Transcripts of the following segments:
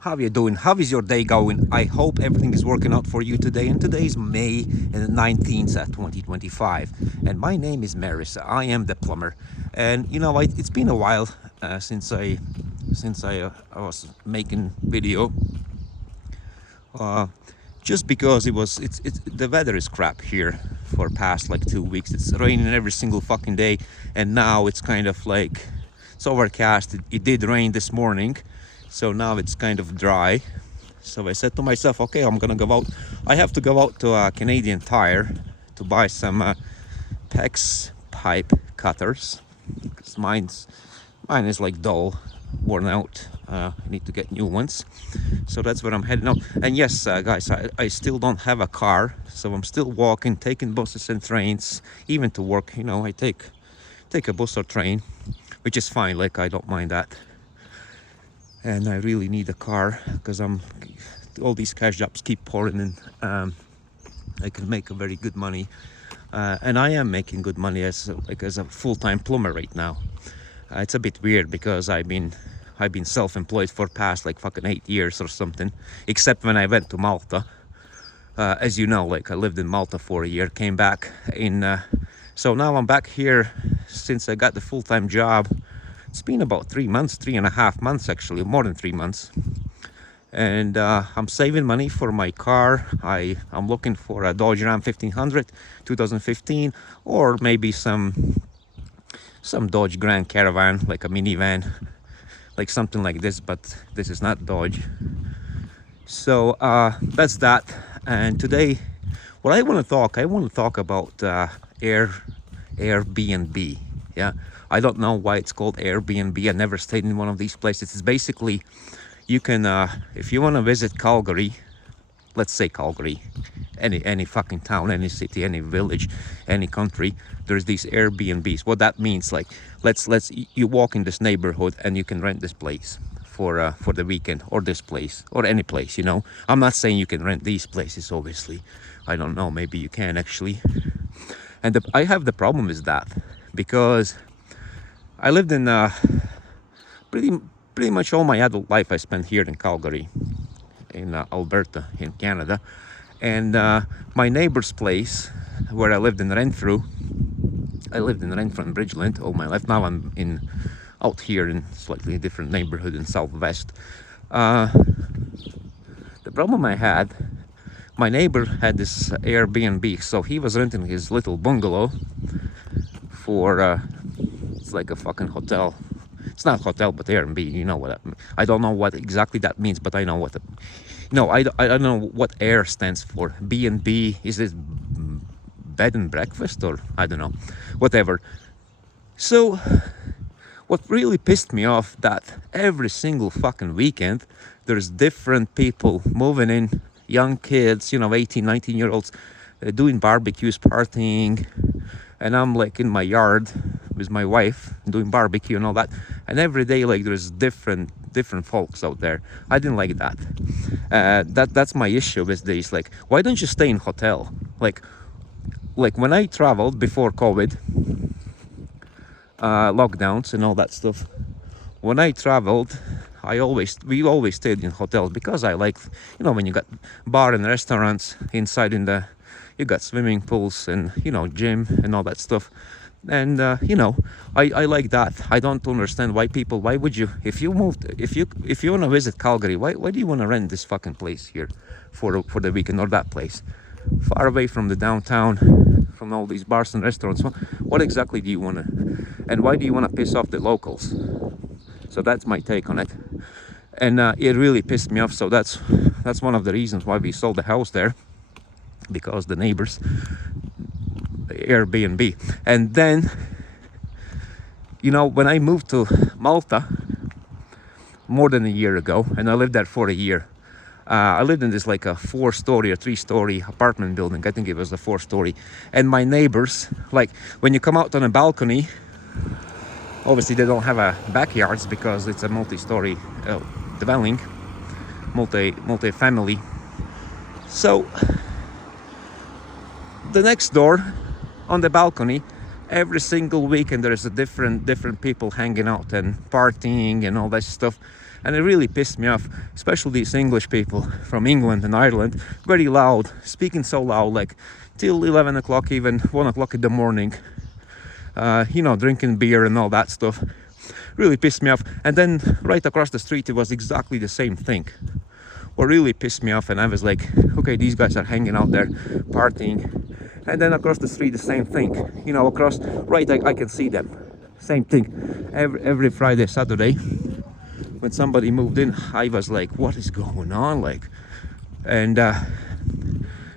How are you doing? How is your day going? I hope everything is working out for you today. And today is May 19th, 2025. And my name is Maris. I am the plumber. And you know, it's been a while since I was making video. Just because the weather is crap here for past like 2 weeks. It's raining every single fucking day, and now it's kind of like it's overcast. It did rain this morning, so now it's kind of dry. So I said to myself, okay, I'm gonna go out. I have to go out to a Canadian Tire to buy some PEX pipe cutters, because mine is like dull, worn out. I need to get new ones, so that's where I'm heading out. And yes, guys, I still don't have a car, so I'm still walking, taking buses and trains, even to work. You know, I take a bus or train, which is fine. Like, I don't mind that. And I really need a car because all these cash jobs keep pouring in. I can make a very good money, and I am making good money as a full-time plumber right now. It's a bit weird because I've been self-employed for past like fucking 8 years or something, except when I went to Malta. As you know, like, I lived in Malta for a year, came back so now I'm back here since I got the full-time job. It's been about 3.5 months actually, more than 3 months. And I'm saving money for my car. I'm looking for a Dodge Ram 1500 2015, or maybe some Dodge Grand Caravan, like a minivan, like something like this, but this is not Dodge. So that's that. And today, what I want to talk about Airbnb. Yeah, I don't know why it's called Airbnb. I never stayed in one of these places. It's basically, you can if you want to visit Calgary, let's say Calgary, any fucking town, any city, any village, any country, there's these Airbnbs. What that means, like, you walk in this neighborhood and you can rent this place for the weekend, or this place, or any place, you know. I'm not saying you can rent these places, obviously. I don't know, maybe you can actually. And I have the problem with that because I lived in pretty much all my adult life I spent here in Calgary, in Alberta, in Canada. And my neighbor's place, where I lived in Renfrew, I lived in Renfrew and Bridgeland all my life. Now I'm out here in slightly different neighborhood in Southwest. The problem I had, my neighbor had this Airbnb, so he was renting his little bungalow for it's like a fucking hotel. It's not hotel, but Airbnb. You know what I don't know what exactly that means, but I know what I don't know what air stands for. B&B, is it bed and breakfast, or I don't know, whatever. So what really pissed me off, that every single fucking weekend there's different people moving in, young kids, you know, 18, 19-year-olds, doing barbecues, partying, and I'm like in my yard with my wife doing barbecue and all that, and every day, like, there's different folks out there. I didn't like that. That's my issue with these. Like, why don't you stay in hotel? Like when I traveled before COVID, lockdowns and all that stuff, when I traveled, we always stayed in hotels, because I like, you know, when you got bar and restaurants inside, you got swimming pools and, you know, gym and all that stuff. And you know, I like that. I don't understand why would you, if you want to visit Calgary, why do you want to rent this fucking place here for the weekend, or that place far away from the downtown, from all these bars and restaurants? What exactly do you want to, and why do you want to piss off the locals? So that's my take on it. And it really pissed me off. So that's one of the reasons why we sold the house there, because the neighbors, Airbnb. And then, you know, when I moved to Malta more than a year ago, and I lived there for a year, I lived in this like a 4-story or 3-story apartment building. I think it was a 4-story. And my neighbors, like, when you come out on a balcony, obviously they don't have a backyards because it's a multi-story dwelling, multi-family. So the next door, on the balcony, every single weekend there's a different people hanging out and partying and all that stuff. And it really pissed me off, especially these English people from England and Ireland, very loud, speaking so loud, like till 11 o'clock, even 1 o'clock in the morning, you know, drinking beer and all that stuff. Really pissed me off. And then right across the street, it was exactly the same thing. What really pissed me off, and I was like, okay, these guys are hanging out there, partying. And then across the street, the same thing. You know, across, right, I can see them. Same thing. Every Friday, Saturday, when somebody moved in, I was like, what is going on? Like, and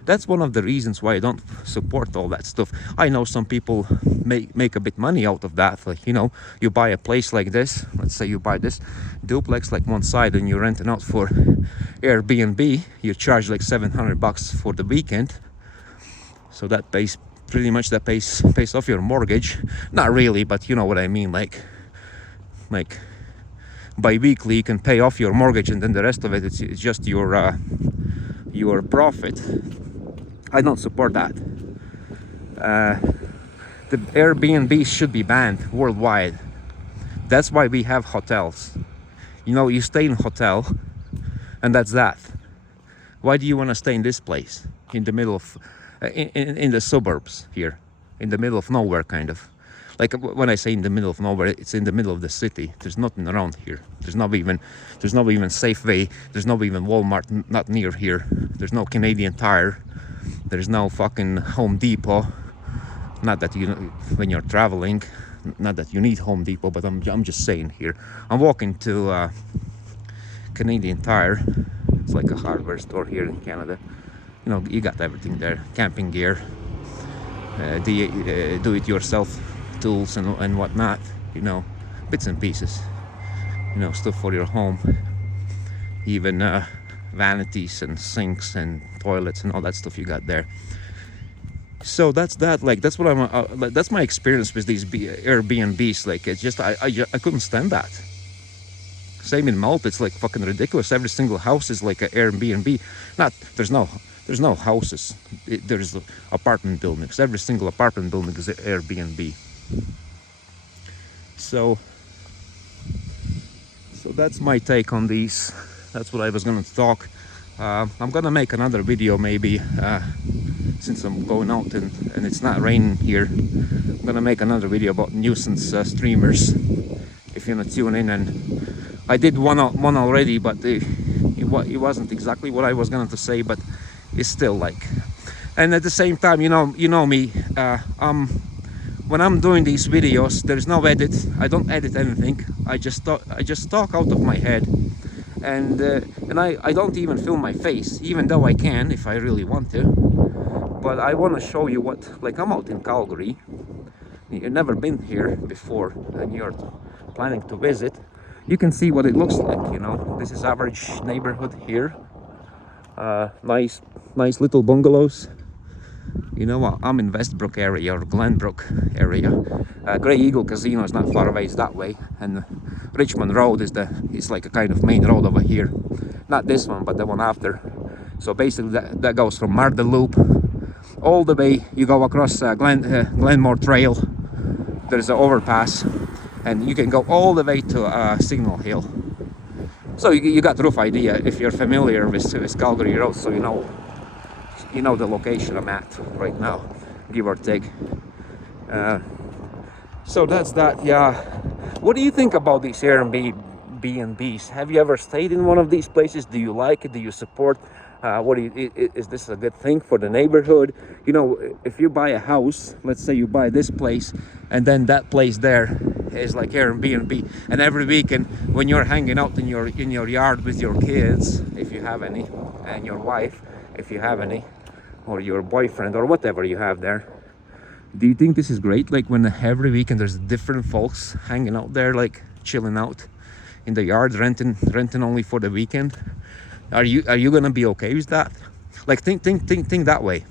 that's one of the reasons why I don't support all that stuff. I know some people make a bit money out of that. Like, you know, you buy a place like this, let's say you buy this duplex like one side and you rent it out for Airbnb, you charge like $700 for the weekend. So that pays pretty much, that pays off your mortgage. Not really, but you know what I mean, like bi-weekly you can pay off your mortgage, and then the rest of it, it's just your profit. I don't support that. The Airbnb should be banned worldwide. That's why we have hotels. You know, you stay in a hotel and that's that. Why do you want to stay in this place in the middle of in the suburbs here, in the middle of nowhere, kind of? Like, when I say in the middle of nowhere, it's in the middle of the city. There's nothing around here. There's not even Safeway. There's not even Walmart, not near here. There's no Canadian Tire. There's no fucking Home Depot. Not that you, when you're traveling, not that you need Home Depot, but I'm just saying here. I'm walking to Canadian Tire. It's like a hardware store here in Canada. You know, you got everything there. Camping gear, do-it-yourself tools and whatnot. You know, bits and pieces. You know, stuff for your home. Even vanities and sinks and toilets and all that stuff you got there. So that's that. Like, that's what I'm. That's my experience with these Airbnbs. Like, it's just I couldn't stand that. Same in Malta. It's like fucking ridiculous. Every single house is like an Airbnb. There's no houses. There's apartment buildings. Every single apartment building is an Airbnb. So that's my take on these. That's what I was gonna talk. I'm gonna make another video maybe, since I'm going out and it's not raining here. I'm gonna make another video about nuisance streamers. If you wanna tune in, and I did one already, but it wasn't exactly what I was going to say, but it's still like. And at the same time, you know me. When I'm doing these videos, there's no edit. I don't edit anything. I just talk out of my head, and I don't even film my face, even though I can if I really want to. But I want to show you what. Like, I'm out in Calgary. You've never been here before, and you're planning to visit. You can see what it looks like. You know, this is average neighborhood here. Nice little bungalows. You know, I'm in Westbrook area, or Glenbrook area. Grey Eagle Casino is not far away, it's that way. And Richmond Road is like a kind of main road over here. Not this one, but the one after. So basically that goes from Mar de Loop all the way. You go across Glenmore Trail. There's an overpass, and you can go all the way to Signal Hill. So you got a rough idea if you're familiar with Calgary Road, so you know the location I'm at right now, give or take. So that's that. Yeah. What do you think about these Airbnbs? Have you ever stayed in one of these places? Do you like it? Do you support? Is this a good thing for the neighborhood? You know, if you buy a house, let's say you buy this place, and then that place there is like Airbnb, and every weekend when you're hanging out in your yard with your kids, if you have any, and your wife, if you have any, or your boyfriend, or whatever you have there, do you think this is great? Like, when every weekend there's different folks hanging out there, like chilling out in the yard, renting only for the weekend. Are you gonna be okay with that? Like, think that way.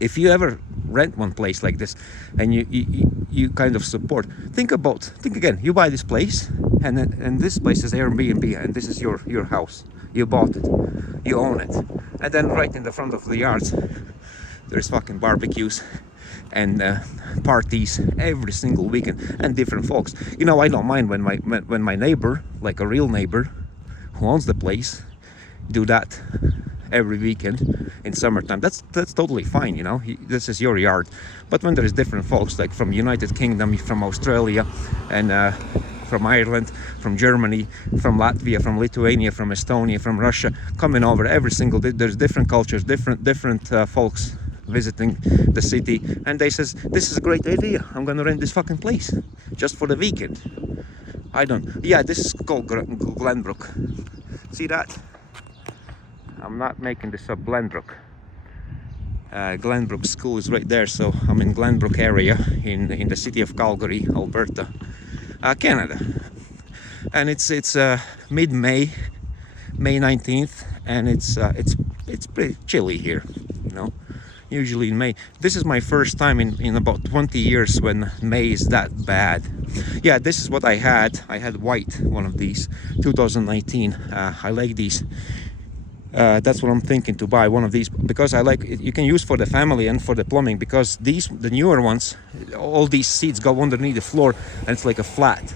If you ever rent one place like this, and you kind of support, think again. You buy this place, and this place is Airbnb, and this is your house. You bought it, you own it, and then right in the front of the yards, there's fucking barbecues and parties every single weekend, and different folks. You know, I don't mind when my neighbor, like a real neighbor, who owns the place do that every weekend in summertime. That's totally fine, you know. This is your yard. But when there is different folks like from United Kingdom, from Australia, and from Ireland, from Germany, from Latvia, from Lithuania, from Estonia, from Russia, coming over every single day, there's different cultures, different folks visiting the city, and they says, this is a great idea, I'm gonna rent this fucking place just for the weekend. Yeah, this is called Glenbrook. See that? I'm not making this up. Glenbrook. Glenbrook school is right there, so I'm in Glenbrook area in the city of Calgary, Alberta, Canada. And it's mid-May, May 19th, and it's pretty chilly here, you know. Usually in May. This is my first time in about 20 years when May is that bad. Yeah, this is what I had. I had white, one of these, 2019. I like these. That's what I'm thinking, to buy one of these, because I like it. You can use for the family and for the plumbing, because the newer ones, all these seats go underneath the floor, and it's like a flat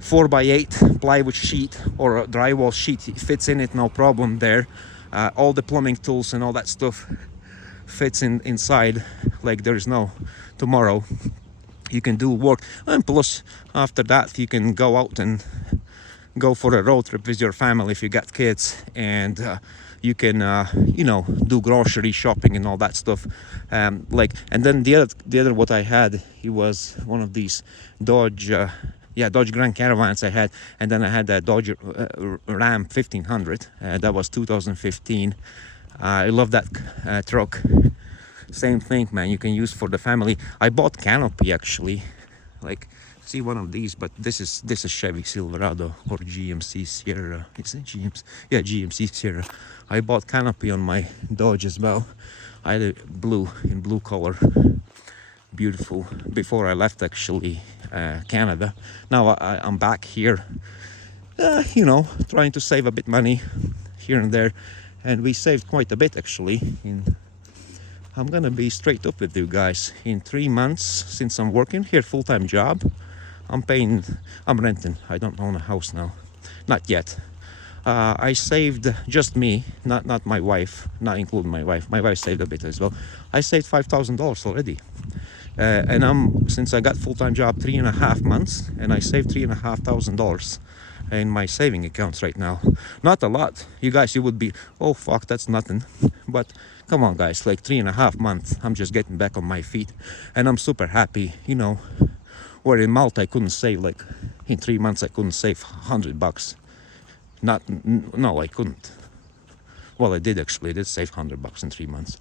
4x8 plywood sheet or a drywall sheet. It fits in it, no problem there. All the plumbing tools and all that stuff fits inside like there's no tomorrow. You can do work, and plus after that you can go out and go for a road trip with your family if you got kids, and you can you know, do grocery shopping and all that stuff. And then the other what I had, it was one of these Dodge Grand Caravans I had, and then I had a Dodge Ram 1500. That was 2015. I love that truck. Same thing, man. You can use for the family. I bought canopy actually. Like, see one of these, but this is Chevy Silverado or GMC Sierra. Is it GMC? Yeah, GMC Sierra. I bought canopy on my Dodge as well. I had it in blue color. Beautiful. Before I left actually Canada. Now I'm back here, you know, trying to save a bit money here and there, and we saved quite a bit actually. I'm gonna be straight up with you guys. In 3 months since I'm working here, full-time job, I'm renting. I don't own a house now, not yet. I saved, just me, not my wife, not including my wife. My wife saved a bit as well. I saved $5,000 already. And since I got full-time job 3.5 months, and I saved $3,500 in my saving accounts right now. Not a lot. You guys, you would be, oh fuck, that's nothing. But come on guys, like 3.5 months, I'm just getting back on my feet, and I'm super happy, you know. Where in Malta I couldn't save, like in 3 months I couldn't save $100. No, I couldn't. Well, I did actually. I did save $100 in 3 months.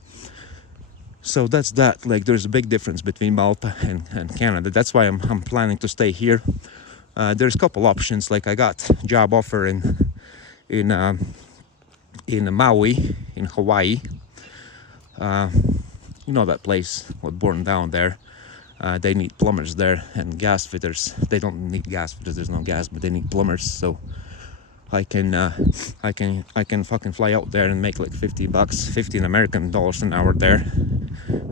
So that's that. Like, there's a big difference between Malta and Canada. That's why I'm planning to stay here. There's a couple options. Like, I got job offer in Maui, in Hawaii. You know that place was burned down there. They need plumbers there and gas fitters. They don't need gas fitters. There's no gas, but they need plumbers. So I can fucking fly out there and make like $50, 15 American dollars an hour there,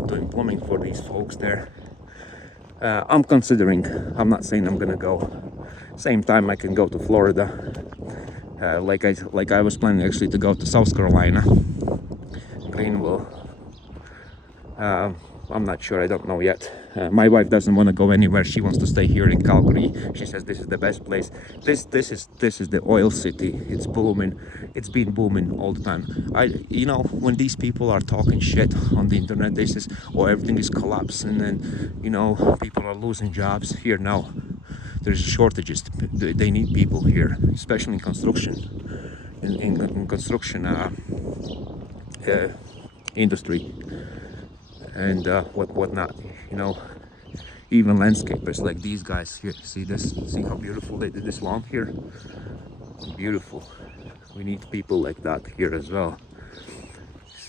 doing plumbing for these folks there. I'm considering. I'm not saying I'm gonna go. Same time I can go to Florida. Like I was planning actually to go to South Carolina, Greenville. I'm not sure. I don't know yet. My wife doesn't want to go anywhere. She wants to stay here in Calgary. She says this is the best place. This is the oil city. It's booming. It's been booming all the time. You know, when these people are talking shit on the internet, they says, oh, everything is collapsing, and you know, people are losing jobs. Here now, there's shortages. They need people here, especially in construction, in construction industry. And whatnot, you know, even landscapers like these guys here. See this? See how beautiful they did this lawn here? Beautiful. We need people like that here as well.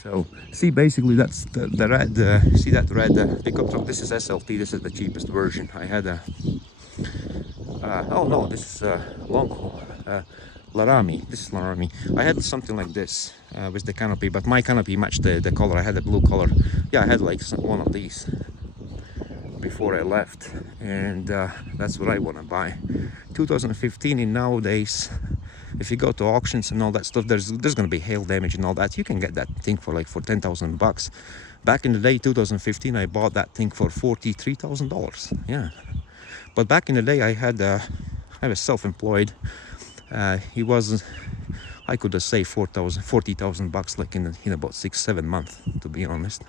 So see, basically that's the red. See that red pickup truck? This is SLT. This is the cheapest version. I had a. Oh no, this is long haul. Laramie. This is Laramie. I had something like this with the canopy, but my canopy matched the color. I had a blue color. Yeah, I had like one of these before I left, and that's what I want to buy. 2015 in nowadays, if you go to auctions and all that stuff, there's gonna be hail damage and all that. You can get that thing for like for $10,000. Back in the day, 2015, I bought that thing for $43,000. Yeah, but back in the day, I was self-employed. He was, I could have saved $40,000 like in about 6-7 months, to be honest.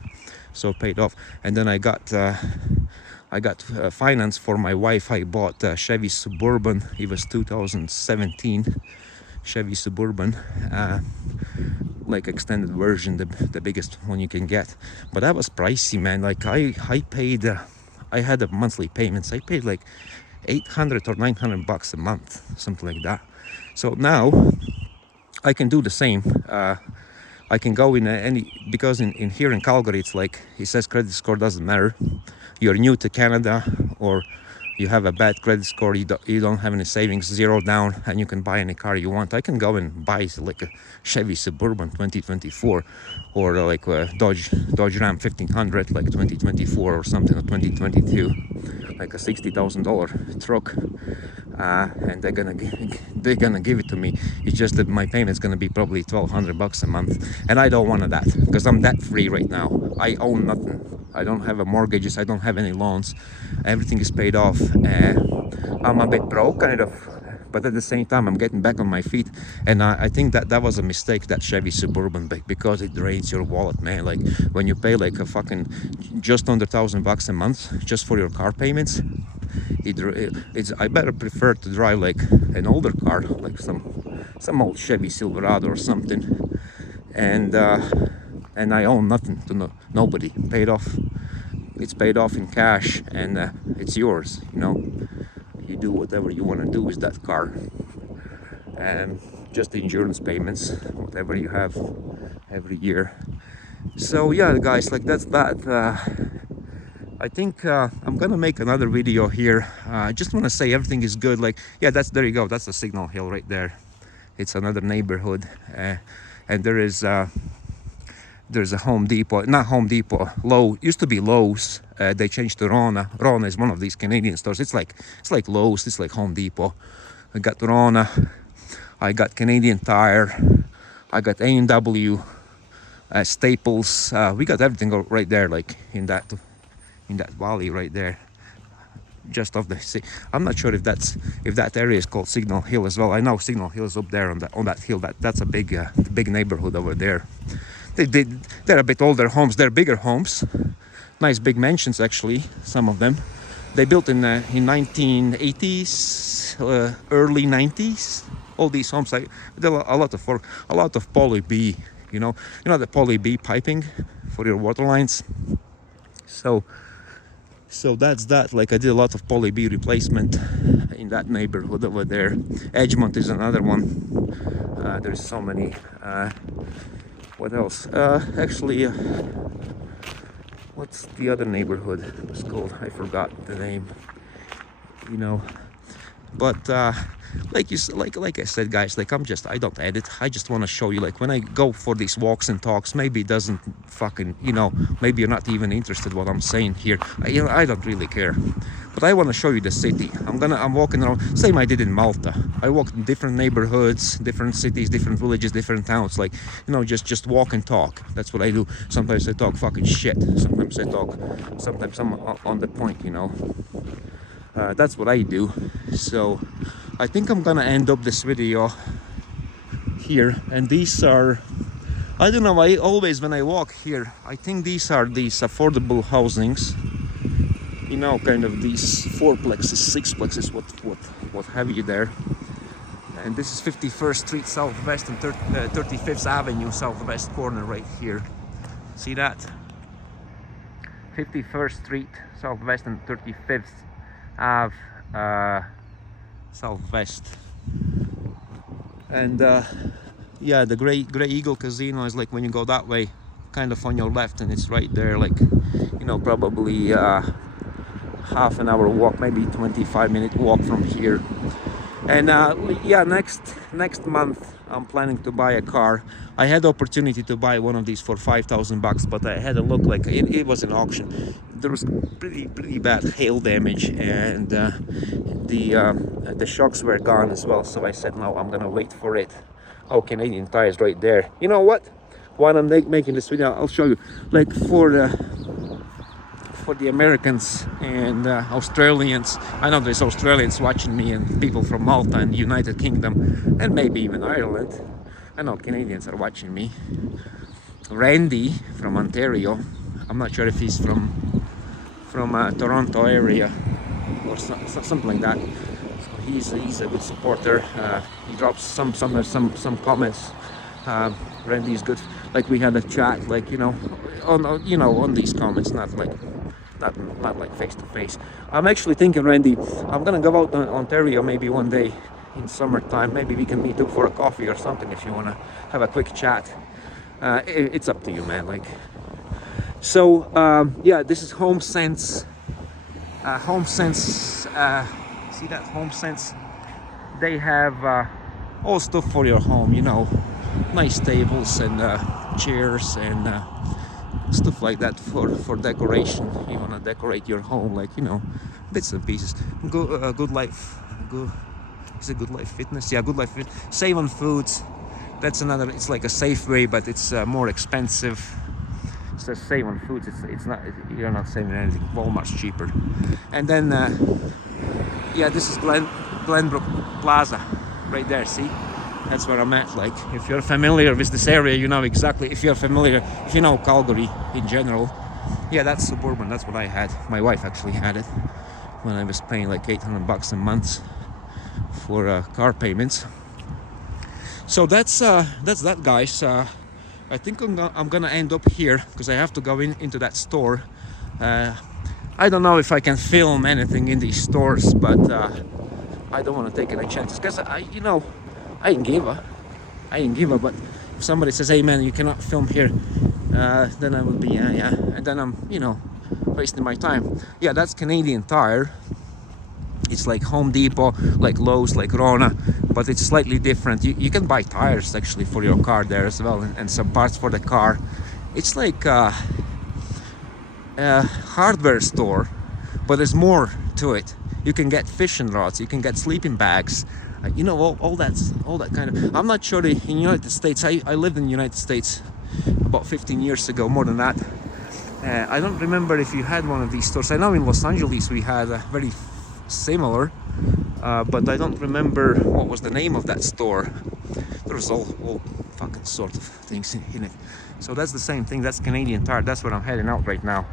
So it paid off. And then I got finance for my wife. I bought a Chevy Suburban. It was 2017 Chevy Suburban, like extended version, the biggest one you can get. But that was pricey, man. Like I paid, I had a monthly payments. I paid like $800 or $900 a month, something like that. So now I can do the same. I can go in any, because in here in Calgary, it's like, it says credit score doesn't matter. You're new to Canada, or you have a bad credit score, you don't have any savings, zero down, and you can buy any car you want. I can go and buy like a Chevy Suburban 2024, or like a Dodge Ram 1500 like 2024 or something, or 2022, like a $60,000 truck. And they're gonna give it to me. It's just that my payment's gonna be probably $1,200 a month, and I don't want that, because I'm debt free right now. I own nothing. I don't have a mortgages. I don't have any loans. Everything is paid off. I'm a bit broke, kind of, but at the same time, I'm getting back on my feet. And I think that was a mistake, that Chevy Suburban, because it drains your wallet, man. Like when you pay like a fucking just under $1,000 a month just for your car payments, I better prefer to drive like an older car, like some old Chevy Silverado or something, and I own nothing to nobody. Paid off. It's paid off in cash, and it's yours. You know, you do whatever you want to do with that car, and just the insurance payments, whatever you have every year. So yeah, guys, like that's that. I think I'm gonna make another video here. I just want to say everything is good. Like, yeah, there you go. That's the Signal Hill right there. It's another neighborhood, and there's a Home Depot. Not Home Depot. Used to be Lowe's. They changed to Rona. Rona is one of these Canadian stores. It's like Lowe's. It's like Home Depot. I got Rona. I got Canadian Tire. I got A&W, Staples. We got everything right there, like in that valley right there, just off the sea. I'm not sure if that area is called Signal Hill as well. I know Signal Hill is up there on that hill. That's a big neighborhood over there. They're a bit older homes. They're bigger homes, nice big mansions actually. Some of them they built in 1980s, early 90s. All these homes, a lot of poly B. You know the poly B piping for your water lines. So that's that. Like I did a lot of poly B replacement in that neighborhood over there. Edgemont is another one. There's so many. What else? Actually, what's the other neighborhood? It was called. I forgot the name. You know, but like I said, guys, like I don't edit. I just want to show you, like when I go for these walks and talks, maybe it doesn't fucking, maybe you're not even interested what I'm saying here. I don't really care, but I want to show you the city. I'm walking around, same I did in Malta. I walked in different neighborhoods, different cities, different villages, different towns, like, just walk and talk. That's what I do. Sometimes I talk fucking shit. Sometimes I'm on the point, that's what I do. So I think I'm gonna end up this video here, and these are, I don't know, I always, when I walk here, I think these are these affordable housings, kind of these 4plexes, 6plexes, what have you there. And this is 51st Street Southwest and 35th Avenue Southwest corner right here. See that? 51st Street Southwest and 35th Ave Southwest. And yeah, the Grey Eagle Casino is like when you go that way, kind of on your left, and it's right there, like, probably half an hour walk, maybe 25-minute walk from here. And yeah, next month I'm planning to buy a car. I had the opportunity to buy one of these for $5,000, but I had a look, like it was an auction. There was pretty bad hail damage, and the the shocks were gone as well, so I said no, I'm gonna wait for it. Oh, Canadian Tire's right there. You know what, while I'm making this video, I'll show you, like for the Americans and Australians. I know there's Australians watching me, and people from Malta and United Kingdom, and maybe even Ireland. I know Canadians are watching me. Randy from Ontario, I'm not sure if he's from Toronto area or something like that. So he's a good supporter. He drops some comments. Randy's good. Like we had a chat, like on these comments, not like face to face. I'm actually thinking, Randy, I'm gonna go out to Ontario maybe one day in summertime. Maybe we can meet up for a coffee or something if you wanna have a quick chat. It's up to you, man. Like, so yeah, this is HomeSense. HomeSense. See that HomeSense? They have all stuff for your home. Nice tables and chairs and stuff like that for decoration. You wanna decorate your home, like bits and pieces. Good Life. Is it Good Life Fitness? Yeah, Good Life Fitness. Save on foods. That's another. It's like a Safeway, but it's more expensive. It says save on foods. It's not. You're not saving anything. Walmart's cheaper. And then yeah, this is Glenbrook Plaza, right there. See, that's where I'm at. Like, if you're familiar with this area, you know exactly. If you're familiar, if you know Calgary in general, yeah, that's suburban. That's what I had. My wife actually had it when I was paying like $800 a month for car payments. So that's that, guys. I think I'm gonna end up here because I have to go into that store. I don't know if I can film anything in these stores, but I don't want to take any chances because I ain't give a. But if somebody says, "Hey man, you cannot film here," then I will be yeah, and then I'm wasting my time. Yeah, that's Canadian Tire. It's like Home Depot, like Lowe's, like Rona, but it's slightly different. You can buy tires actually for your car there as well, and some parts for the car. It's like a hardware store, but there's more to it. You can get fishing rods, you can get sleeping bags, all that kind of. I'm not sure in the United States. I lived in the United States about 15 years ago, more than that. I don't remember if you had one of these stores. I know in Los Angeles we had a very similar, but I don't remember what was the name of that store. There was all fucking sort of things in it. So that's the same thing. That's Canadian Tire. That's where I'm heading out right now.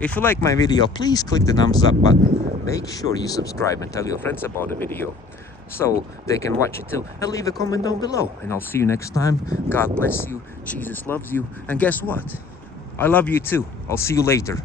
If you like my video, please click the thumbs up button. Make sure you subscribe and tell your friends about the video so they can watch it too. And leave a comment down below. And I'll see you next time. God bless you. Jesus loves you. And guess what? I love you too. I'll see you later.